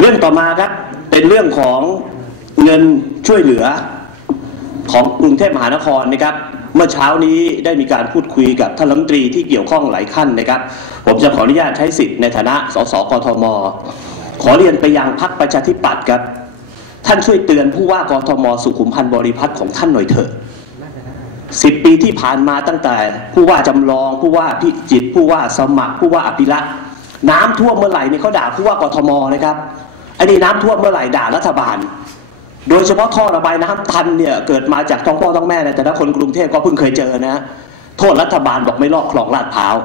เรื่องต่อมาครับเป็นเรื่องของเงินช่วยเหลือของกรุงเทพมหานครนะครับ เมื่อเช้านี้ได้มีการพูดคุยกับท่านรัฐมนตรีที่เกี่ยวข้องหลายขั้นนะครับ ผมจะขออนุญาตใช้สิทธิ์ในฐานะสสกทม ขอเรียนไปยังพรรคประชาธิปัตย์ครับ ท่านช่วยเตือนผู้ว่ากทมสุขุมพันธ์บริพัตรของท่านหน่อยเถอะสิบปีที่ผ่านมาตั้งแต่ ผู้ว่าจำลองผู้ว่าพิจิตรผู้ว่าสมัคร ผู้ว่าอภิรักษ์น้ำท่วมเมื่อไหร่เนี่ยเขาด่าผู้ว่ากทมนะครับ อันนี้น้ำท่วมเมื่อไหร่ด่ารัฐบาล โดยเฉพาะท่อระบายน้ำตันเนี่ยเกิดมาจากท้องพ่อท้องแม่นะแต่ถ้าคนกรุงเทพก็เพิ่งเคยเจอนะ โทษรัฐบาลบอกไม่ลอกคลองลาดพร้าว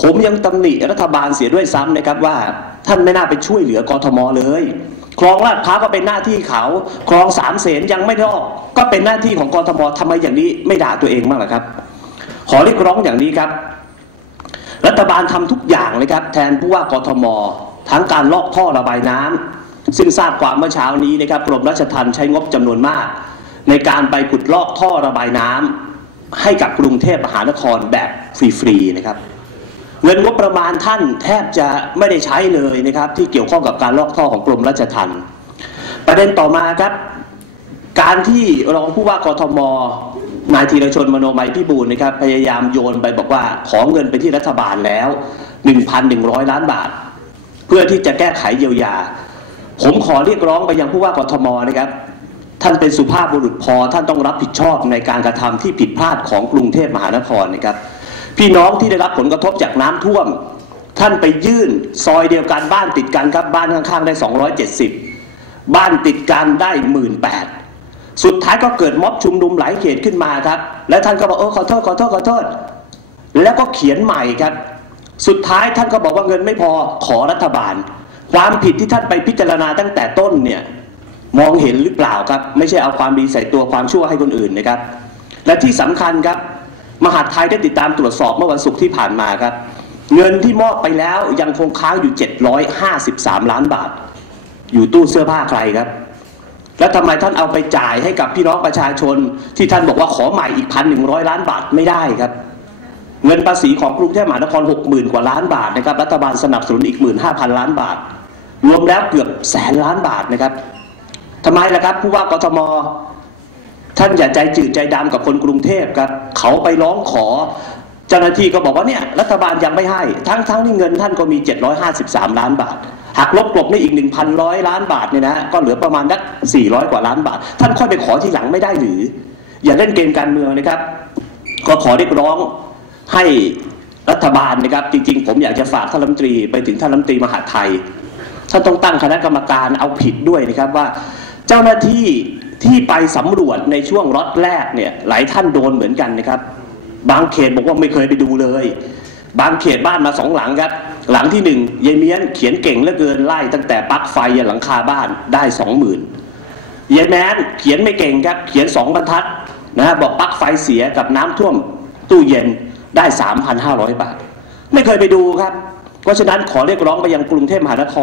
ผมยังตำหนิรัฐบาลเสียด้วยซ้ำนะครับว่า ท่านไม่น่าไปช่วยเหลือกทมเลยคลองลาดพร้าวก็เป็นหน้าที่เขาคลองสามเสนยังไม่ลอกก็เป็นหน้าที่ของกทมทำไมอย่างนี้ไม่ด่าตัวเองบ้างล่ะครับ ขอเรียกร้องอย่างนี้ครับ รัฐบาลทำทุกอย่างเลยครับ แทนผู้ว่ากทม ทั้งการลอกท่อระบายน้ำซึ่งทราบความเมื่อเช้านี้นะครับกรมราชทัณฑ์ใช้งบจำนวนมาก ในการไปขุดลอกท่อระบายน้ำให้กับกรุงเทพมหานครแบบฟรีๆนะครับเงินงบประมาณท่านแทบจะไม่ได้ใช้เลยนะครับ ที่เกี่ยวข้องกับการลอกท่อของกรมราชทัณฑ์ประเด็นต่อมาครับ การที่รองผู้ว่ากทมนายธีรชนมโนมัยพิบูลนะครับ พยายามโยนไปบอกว่าขอเงินไปที่รัฐบาลแล้ว 1,100 ล้านบาท เพื่อที่จะแก้ไขเยียวยา ผมขอเรียกร้องไปยังผู้ว่ากทมนะครับ ท่านเป็นสุภาพบุรุษพอ ท่านต้องรับผิดชอบในการกระทำที่ผิดพลาดของกรุงเทพมหานครนะครับ พี่น้องที่ได้รับผลกระทบจากน้ำท่วม ท่านไปยื่นซอยเดียวกันบ้านติดกันครับบ้านข้างๆได้ 270 บ้านติดกันได้หมื่นแปดสุดท้ายก็เกิดม็อบชุมนุมหลายเขตขึ้นมาครับ และท่านก็บอกเออขอโทษขอโทษขอโทษ แล้วก็เขียนใหม่ครับ สุดท้ายท่านก็บอกว่าเงินไม่พอขอรัฐบาล ความผิดที่ท่านไปพิจารณาตั้งแต่ต้นเนี่ยมองเห็นหรือเปล่าครับ ไม่ใช่เอาความดีใส่ตัวความชั่วให้คนอื่นนะครับ และที่สำคัญครับ มหาดไทยได้ติดตามตรวจสอบเมื่อวันศุกร์ที่ผ่านมาครับ เงินที่มอบไปแล้วยังคงค้างอยู่ 753 ล้านบาท อยู่ตู้เสื้อผ้าใครครับ แล้วทำไมท่านเอาไปจ่ายให้กับพี่น้องประชาชน ที่ท่านบอกว่าขอใหม่อีกพันหนึ่งร้อยล้านบาทไม่ได้ครับ เงินภาษีของกรุงเทพมหานครหกหมื่นกว่าล้านบาทนะครับรัฐบาลสนับสนุนอีกหมื่นห้าพันล้านบาท รวมแล้วเกือบแสนล้านบาทนะครับทำไมล่ะครับผู้ว่ากทมท่านอย่าใจจืดใจดำกับคนกรุงเทพครับเขาไปร้องขอเจ้าหน้าที่ก็บอกว่าเนี่ยรัฐบาลยังไม่ให้ ทั้งทั้งที่เงินท่านก็มี 753 ล้านบาทหักลบกลบนี่อีก 1,100 ล้านบาทเนี่ยนะก็เหลือประมาณนัก 400 กว่าล้านบาท ท่านค่อยไปขอที่หลังไม่ได้หรือ อย่าเล่นเกมการเมืองนะครับ ก็ขอเรียกร้อง ให้รัฐบาลนะครับ จริง ๆ ผมอยากจะฝากท่านรัฐมนตรีไปถึงท่านรัฐมนตรีมหาไทยท่านต้องตั้งคณะกรรมการเอาผิดด้วยนะครับว่า เจ้าหน้าที่ที่ไปสำรวจในช่วงล็อตแรกเนี่ยหลายท่านโดนเหมือนกันนะครับ บางเขตบอกว่าไม่เคยไปดูเลย บางเขตบ้านมาสองหลังครับหลังที่หนึ่งยายเมียนเขียนเก่งเหลือเกินไล่ตั้งแต่ปลั๊กไฟยันหลังคาบ้านได้สองหมื่นยายแมนเขียนไม่เก่งครับเขียนสองบรรทัดนะฮะบอกปลั๊กไฟเสียกับน้ำท่วมตู้เย็น ได้ 3,500 บาท ไม่เคยไปดูครับ เพราะฉะนั้นขอเรียกร้องไปยังกรุงเทพมหานคร